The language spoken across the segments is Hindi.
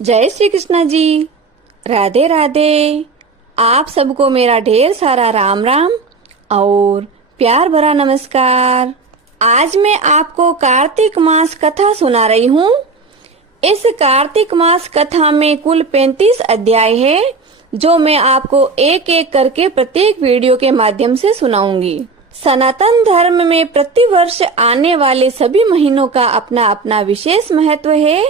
जय श्री कृष्णा जी। राधे राधे। आप सबको मेरा ढेर सारा राम राम और प्यार भरा नमस्कार। आज मैं आपको कार्तिक मास कथा सुना रही हूँ। इस कार्तिक मास कथा में कुल 35 अध्याय है, जो मैं आपको एक एक करके प्रत्येक वीडियो के माध्यम से सुनाऊंगी। सनातन धर्म में प्रतिवर्ष आने वाले सभी महीनों का अपना अपना विशेष महत्व है,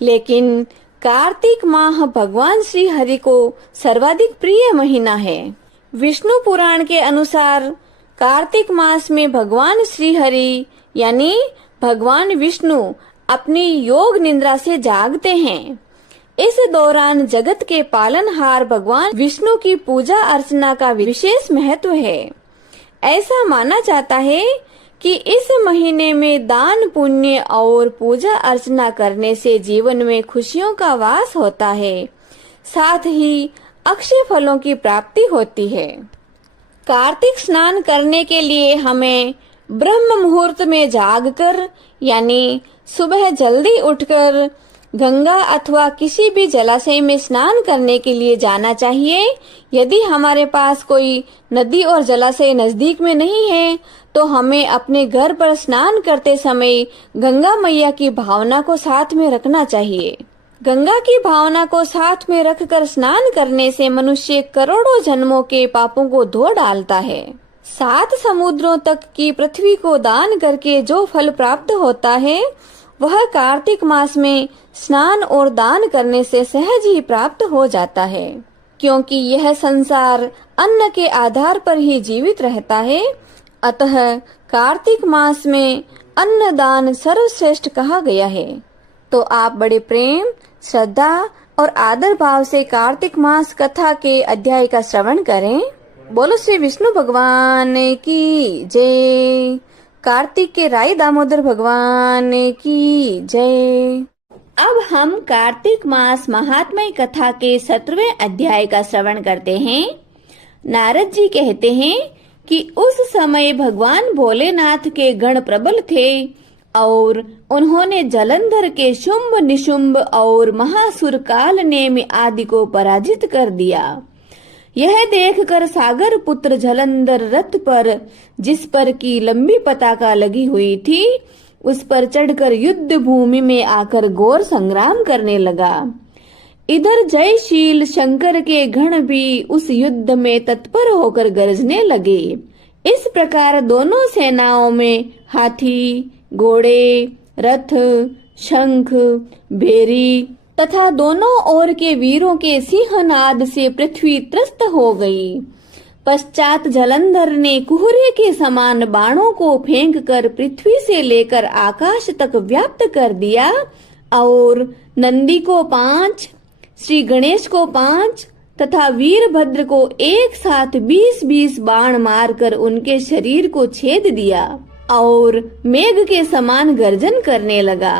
लेकिन कार्तिक माह भगवान श्री हरि को सर्वाधिक प्रिय महीना है। विष्णु पुराण के अनुसार कार्तिक मास में भगवान श्री हरि यानी भगवान विष्णु अपनी योग निद्रा से जागते हैं। इस दौरान जगत के पालनहार भगवान विष्णु की पूजा अर्चना का विशेष महत्व है। ऐसा माना जाता है कि इस महीने में दान पुण्य और पूजा अर्चना करने से जीवन में खुशियों का वास होता है, साथ ही अक्षय फलों की प्राप्ति होती है। कार्तिक स्नान करने के लिए हमें ब्रह्म मुहूर्त में जागकर यानी सुबह जल्दी उठकर गंगा अथवा किसी भी जलाशय में स्नान करने के लिए जाना चाहिए। यदि हमारे पास कोई नदी और जलाशय नजदीक में नहीं है तो हमें अपने घर पर स्नान करते समय गंगा मैया की भावना को साथ में रखना चाहिए। गंगा की भावना को साथ में रखकर स्नान करने से मनुष्य करोड़ों जन्मों के पापों को धो डालता है। 7 समुद्रों तक की पृथ्वी को दान करके जो फल प्राप्त होता है वह कार्तिक मास में स्नान और दान करने से सहज ही प्राप्त हो जाता है, क्योंकि यह संसार अन्न के आधार पर ही जीवित रहता है। अतः कार्तिक मास में अन्न दान सर्वश्रेष्ठ कहा गया है। तो आप बड़े प्रेम, श्रद्धा और आदर भाव से कार्तिक मास कथा के अध्याय का श्रवण करें। बोलो श्री विष्णु भगवान की जय। कार्तिक के राई दामोदर भगवान की जय। अब हम कार्तिक मास महात्म्य कथा के 17वें अध्याय का श्रवण करते हैं। नारद जी कहते हैं कि उस समय भगवान भोलेनाथ के गण प्रबल थे और उन्होंने जलंधर के शुंभ निशुंभ और महासुर काल नेमि आदि को पराजित कर दिया। यह देखकर सागर पुत्र जलंधर रथ पर, जिस पर की लंबी पताका लगी हुई थी, उस पर चढ़कर युद्ध भूमि में आकर घोर संग्राम करने लगा। इधर जयशील शंकर के गण भी उस युद्ध में तत्पर होकर गरजने लगे। इस प्रकार दोनों सेनाओं में हाथी, घोड़े, रथ, शंख, भेरी तथा दोनों ओर के वीरों के सिंहनाद से पृथ्वी त्रस्त हो गई। पश्चात जलंधर ने कुहरे के समान बाणों को फेंककर पृथ्वी से लेकर आकाश तक व्याप्त कर दिया और नंदी को 5, श्री गणेश को 5 तथा वीरभद्र को एक साथ 20-20 बाण मारकर उनके शरीर को छेद दिया और मेघ के समान गर्जन करने लगा।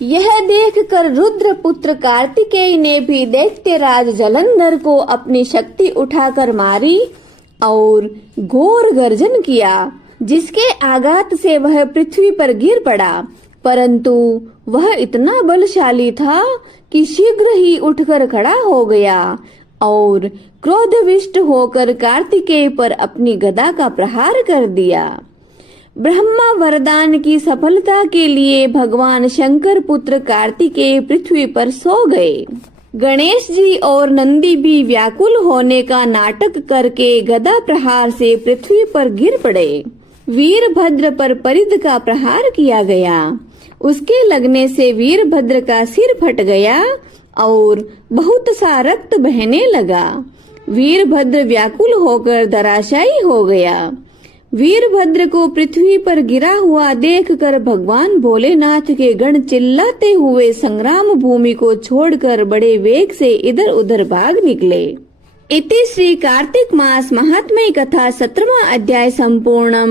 यह देखकर रुद्र पुत्र कार्तिकेय ने भी दैत्यराज जलंधर को अपनी शक्ति उठाकर मारी और घोर गर्जन किया, जिसके आघात से वह पृथ्वी पर गिर पड़ा। परंतु वह इतना बलशाली था कि शीघ्र ही उठकर खड़ा हो गया और क्रोधविष्ट होकर कार्तिकेय पर अपनी गदा का प्रहार कर दिया। ब्रह्मा वरदान की सफलता के लिए भगवान शंकर पुत्र कार्तिकेय पृथ्वी पर सो गए। गणेश जी और नंदी भी व्याकुल होने का नाटक करके गदा प्रहार से पृथ्वी पर गिर पड़े। वीरभद्र पर परिध का प्रहार किया गया। उसके लगने से वीरभद्र का सिर फट गया और बहुत सा रक्त बहने लगा। वीरभद्र व्याकुल होकर धराशायी हो गया। वीरभद्र को पृथ्वी पर गिरा हुआ देखकर भगवान भोलेनाथ के गण चिल्लाते हुए संग्राम भूमि को छोड़कर बड़े वेग से इधर उधर भाग निकले। इति श्री कार्तिक मास महात्म्य कथा 17वां अध्याय संपूर्णम।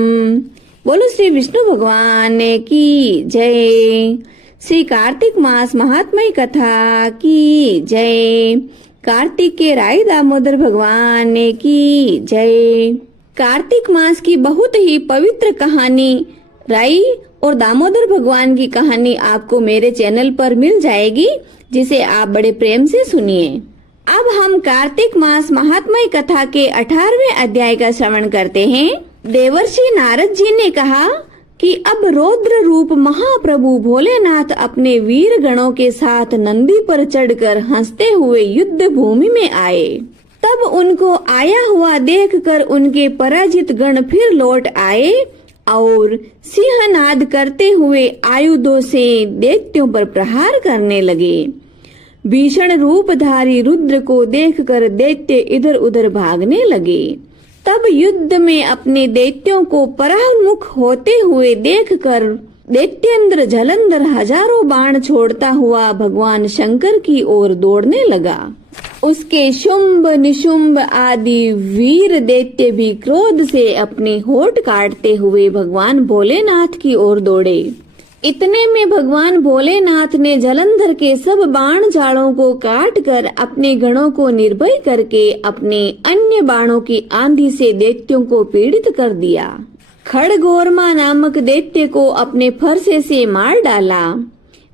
बोलो श्री विष्णु भगवान की जय। श्री कार्तिक मास महात्म्य कथा की जय। कार्तिक के राई दामोदर भगवान की जय। कार्तिक मास की बहुत ही पवित्र कहानी राई और दामोदर भगवान की कहानी आपको मेरे चैनल पर मिल जाएगी, जिसे आप बड़े प्रेम से सुनिए। अब हम कार्तिक मास महात्म्य कथा के 18वें अध्याय का श्रवण करते हैं। देवर्षि नारद जी ने कहा कि अब रौद्र रूप महाप्रभु भोलेनाथ अपने वीर गणों के साथ नंदी पर चढ़कर हंसते हुए युद्ध भूमि में आए। तब उनको आया हुआ देखकर उनके पराजित गण फिर लौट आए और सिंहनाद करते हुए आयुधों से दैत्यों पर प्रहार करने लगे। भीषण रूपधारी रुद्र को देखकर दैत्य इधर उधर भागने लगे। तब युद्ध में अपने दैत्यों को परामुख होते हुए देखकर दैत्येंद्र जलंधर हजारों बाण छोड़ता हुआ भगवान शंकर की ओर दौड़ने लगा। उसके शुंभ निशुंभ आदि वीर दैत्य भी क्रोध से अपने होठ काटते हुए भगवान भोलेनाथ की ओर दौड़े। इतने में भगवान भोलेनाथ ने जलंधर के सब बाण जालों को काटकर अपने गणों को निर्भय करके अपने अन्य बाणों की आंधी से दैत्यों को पीड़ित कर दिया। खड़गोरमा नामक दैत्य को अपने फरसे से मार डाला।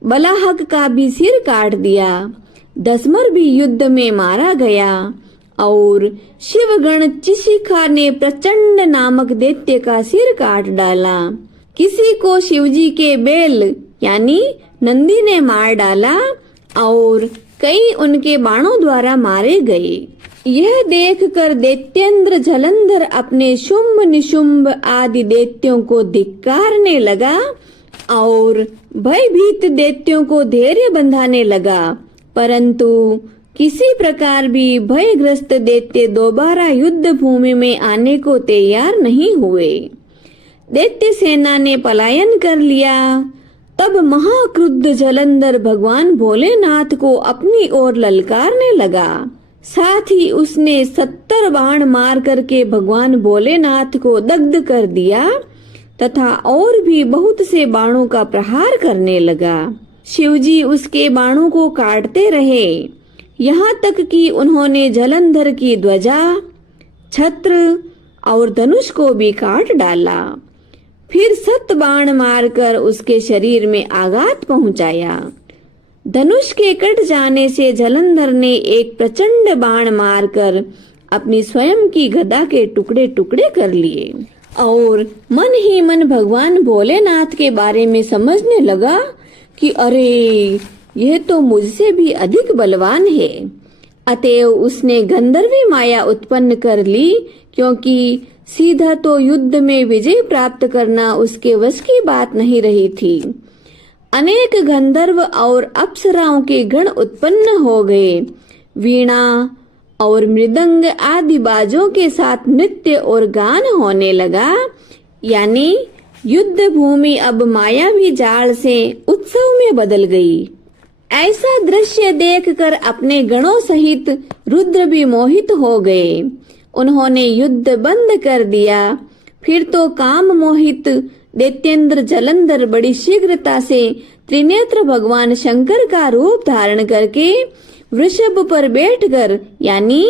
बलाहक का भी सिर काट दिया। दसमर भी युद्ध में मारा गया और शिवगण चिशिखा ने प्रचंड नामक दैत्य का सिर काट डाला। किसी को शिवजी के बैल यानी नंदी ने मार डाला और कई उनके बाणों द्वारा मारे गए। यह देखकर दैत्येंद्र जलंधर अपने शुंभ निशुंभ आदि दैत्यों को धिक्कारने लगा और भयभीत दैत्यों को धैर्य बंधाने लगा, परंतु किसी प्रकार भी भयग्रस्त दैत्य दोबारा युद्ध भूमि में आने को तैयार नहीं हुए। दैत्य सेना ने पलायन कर लिया। तब महाक्रुद्ध जलंधर भगवान भोलेनाथ को अपनी ओर ललकारने लगा। साथ ही उसने 70 बाण मार करके भगवान भोलेनाथ को दग्ध कर दिया तथा और भी बहुत से बाणों का प्रहार करने लगा। शिवजी उसके बाणों को काटते रहे, यहाँ तक कि उन्होंने जलंधर की ध्वजा, छत्र और धनुष को भी काट डाला। फिर 7 बाण मारकर उसके शरीर में आघात पहुंचाया। धनुष के कट जाने से जलंधर ने एक प्रचंड बाण मारकर अपनी स्वयं की गदा के टुकड़े टुकड़े कर लिए और मन ही मन भगवान भोलेनाथ के बारे में समझने लगा कि अरे यह तो मुझसे भी अधिक बलवान है। अतएव उसने गंधर्वी माया उत्पन्न कर ली, क्योंकि सीधा तो युद्ध में विजय प्राप्त करना उसके वश की बात नहीं रही थी। अनेक गंधर्व और अप्सराओं के गण उत्पन्न हो गए। वीणा और मृदंग आदि बाजों के साथ नृत्य और गान होने लगा, यानी युद्ध भूमि अब मायावी जाल से उत्सव में बदल गई। ऐसा दृश्य देखकर अपने गणों सहित रुद्र भी मोहित हो गए। उन्होंने युद्ध बंद कर दिया। फिर तो काम मोहित दैत्येंद्र जलंधर बड़ी शीघ्रता से त्रिनेत्र भगवान शंकर का रूप धारण करके वृषभ पर बैठकर यानी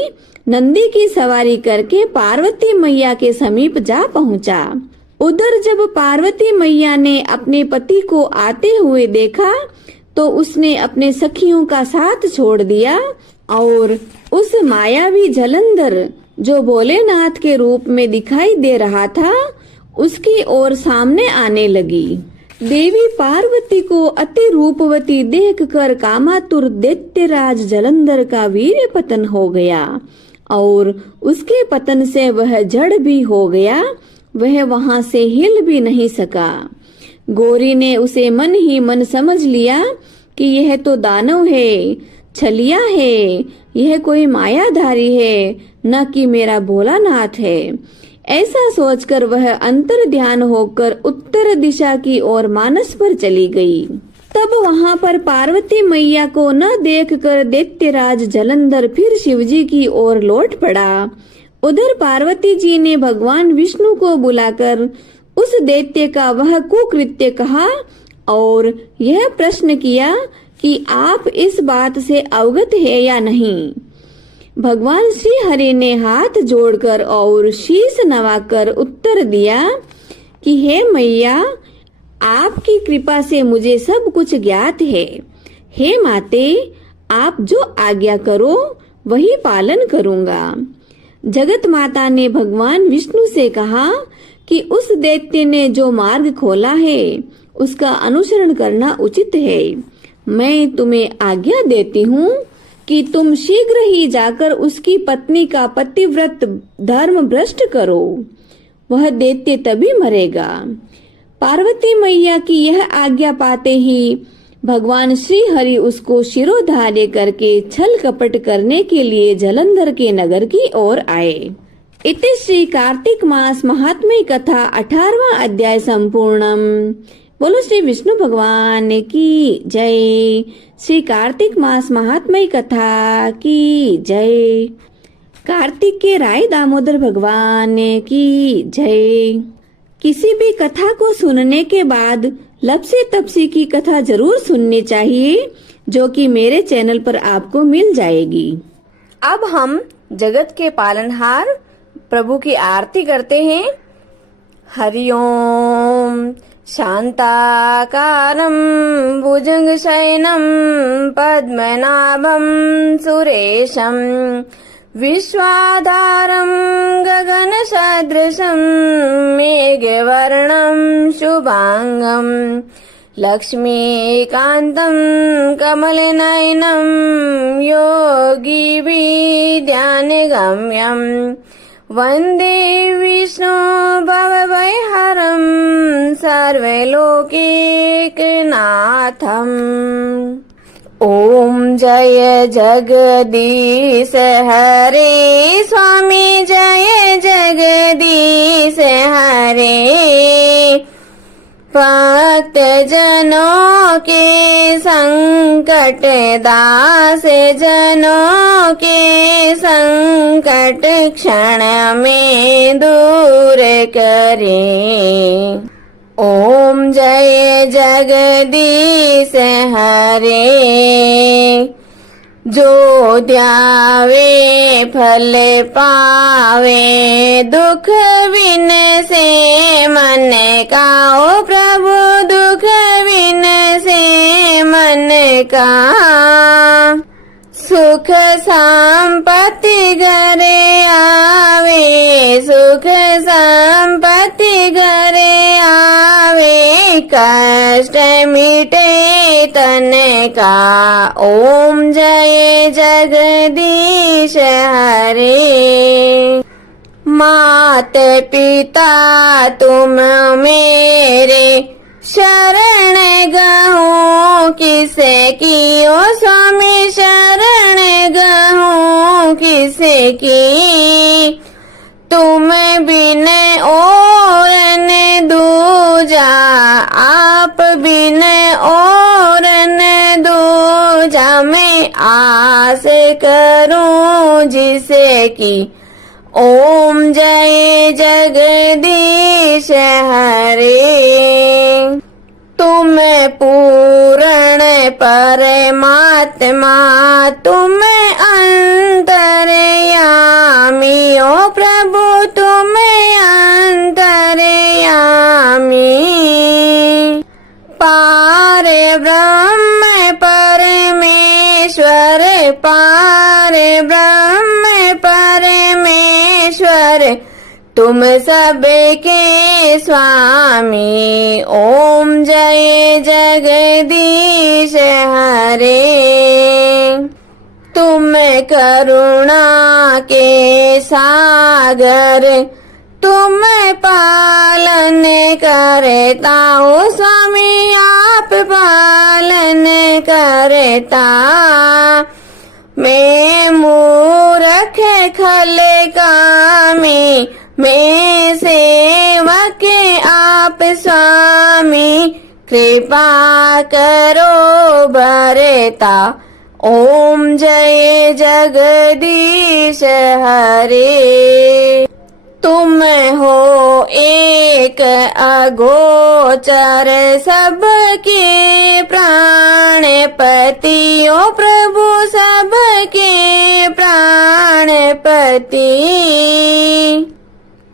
नंदी की सवारी करके पार्वती मैया के समीप जा पहुंचा। उधर जब पार्वती मैया ने अपने पति को आते हुए देखा तो उसने अपने सखियों का साथ छोड़ दिया और उस मायावी जलंधर जो भोलेनाथ के रूप में दिखाई दे रहा था उसकी ओर सामने आने लगी। देवी पार्वती को अति रूपवती देखकर कामातुर दैत्यराज जलंधर का वीर्य पतन हो गया और उसके पतन से वह जड़ भी हो गया। वह वहां से हिल भी नहीं सका। गौरी ने उसे मन ही मन समझ लिया कि यह तो दानव है, छलिया है, यह कोई मायाधारी है, न कि मेरा भोलानाथ है। ऐसा सोचकर वह अंतर ध्यान होकर उत्तर दिशा की ओर मानस पर चली गई। तब वहां पर पार्वती मैया को न देखकर दैत्यराज जलंधर फिर शिवजी की ओर लौट पड़ा। उधर पार्वती जी ने भगवान विष्णु को बुलाकर उस दैत्य का वह कुकृत्य कहा और यह प्रश्न किया कि आप इस बात से अवगत है या नहीं। भगवान श्री हरि ने हाथ जोड़कर और शीश नवाकर उत्तर दिया कि हे मैया, आपकी कृपा से मुझे सब कुछ ज्ञात है। हे माते, आप जो आज्ञा करो वही पालन करूंगा। जगत माता ने भगवान विष्णु से कहा कि उस दैत्य ने जो मार्ग खोला है उसका अनुसरण करना उचित है। मैं तुम्हें आज्ञा देती हूँ कि तुम शीघ्र ही जाकर उसकी पत्नी का पतिव्रत धर्म भ्रष्ट करो, वह दैत्य तभी मरेगा। पार्वती मैया की यह आज्ञा पाते ही भगवान श्री हरि उसको शिरोधार्य करके छल कपट करने के लिए जलंधर के नगर की ओर आए। इति श्री कार्तिक मास महात्म्य कथा 18वां अध्याय संपूर्णम। बोलो श्री विष्णु भगवान की जय। श्री कार्तिक मास महात्म्य कथा की जय। कार्तिक के राय दामोदर भगवान की जय। किसी भी कथा को सुनने के बाद लपसी तपसी की कथा जरूर सुननी चाहिए, जो कि मेरे चैनल पर आपको मिल जाएगी। अब हम जगत के पालनहार प्रभु की आरती करते हैं। हरिओम। शांताकारं भुजंगशयनं पद्मनाभं सुरेशं विश्वाधारं गगनसदृशं मेघवर्णं शुभांगं लक्ष्मीकान्तं कमलनयनं योगिभिर्ध्यानगम्यं वन्दे विष्णु भवभयहरं सर्वलोकैकनाथम्। ओम जय जगदीश हरे स्वामी, जय जगदीश हरे। भक्त जनों के संकट, दास जनों के संकट क्षण में दूर करे। ओम जय जगदीश हरे। जो ध्यावे फल पावे, दुख बिन से मन का। ओ प्रभु दुख बिन से मन का। सुख संपत्ति घरे आवे, सुख संपत्ति घरे आवे, कष्ट मिटे तन का। ओम जय जगदीश हरे। मात पिता तुम मेरे शरण गहूँ किसे की। ओ स्वामी शरण गहूँ किसे की। तुम बिन और न दूजा, आप बिन और न दूजा। मैं आस करूं जिसे की। ओम जय जगदीश हरे। तुम पूर्ण परमात्मा, तुम अंतर्यामी। ओ प्रभु तुम अंतर्यामी। पार ब्रह्म परमेश्वर, पार ब्रह्म परमेश्वर, तुम सबके स्वामी। ओम जय जगदीश हरे। तुम करुणा के सागर, तुम पालन करता। हो स्वामी आप पालन करता। मैं मूर्ख खल कामी, मैं सेवक आप स्वामी। कृपा करो भरता। ओम जय जगदीश हरे। तुम हो एक अगोचर सबके प्राणपति। ओ प्रभु सबके प्राणपति।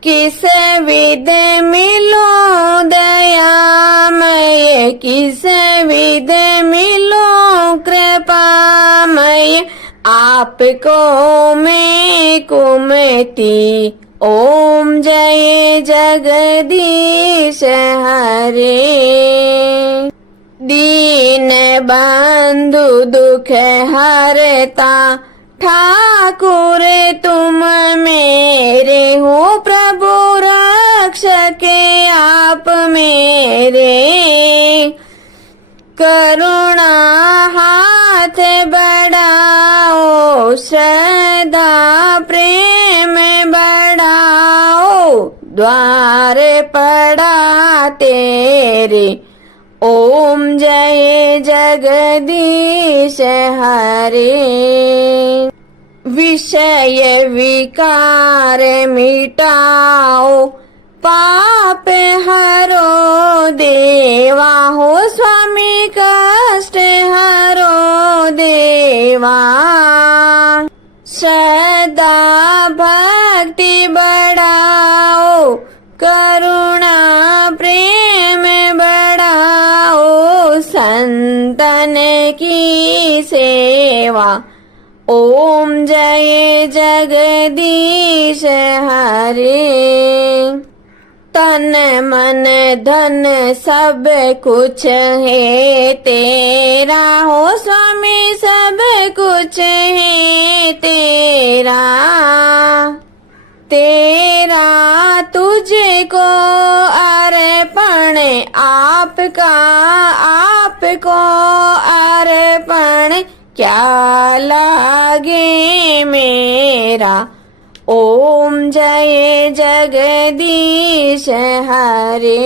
किस विध मिलो दयामय, किस विध मिलो कृपामय, आपको मैं कुमति। ओम जय जगदीश हरे। दीन बंधु दुख हरता ठाकुर तुम मेरे हो, प्रभु रक्षक आप मेरे। करुणा हाथ बढ़ाओ, श्रद्धा प्रेम बढ़ाओ, द्वार पड़ा तेरे। ओम जय जगदीश हरे। विषय विकार मिटाओ, पाप हरो देवा हो, स्वामी कष्ट हरो देवा। श्रद्धा भक्ति बढ़ाओ, करुणा प्रेम बढ़ाओ, संतन की सेवा। ओम जय जगदीश हरे। तन मन धन सब कुछ है तेरा हो, स्वामी सब कुछ है तेरा। तेरा तुझको अर्पण आपका, आपको अर्पण क्या लागे मेरा। ओम जय जगदीश हरे।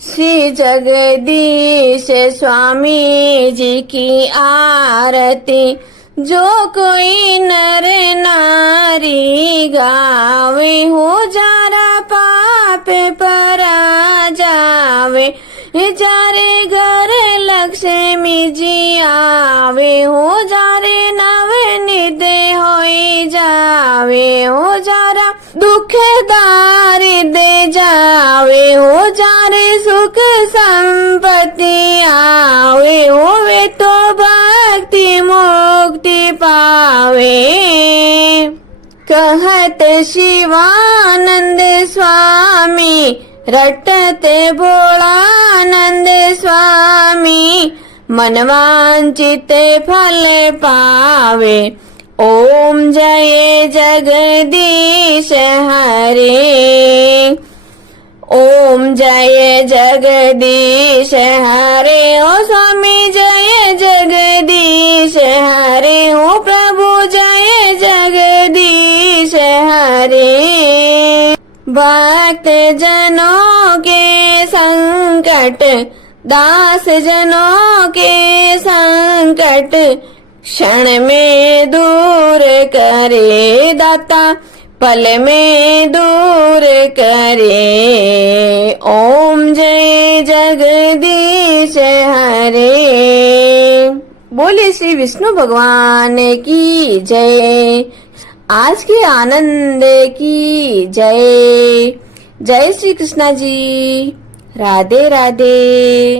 श्री जगदीश स्वामी जी की आरती जो कोई नर नारी गावे हो, जारा पाप परा जावे, जारे घर लक्ष्मी जी आवे हो, जारे नवनिध होई जावे हो, जारा दुख दारिद्र जावे हो, जारे सुख संपत्ति आवे हो, वे तो भक्ति मुक्ति पावे। कहत शिवानंद स्वामी, रटते भोलानंद स्वामी, मनवांचित फल पावे। ओम जय जगदीश हरे। ओम जय जगदीश हरे। ओ स्वामी जय जगदीश हरे। ओ प्रभु जय जगदीश हरे। भक्त जनों के संकट, दास जनों के संकट, क्षण में दूर करे दाता, पल में दूर करे। ओम जय जगदीश हरे। बोले श्री विष्णु भगवान की जय। आज के आनंद की जय। जय श्री कृष्णा जी। राधे राधे।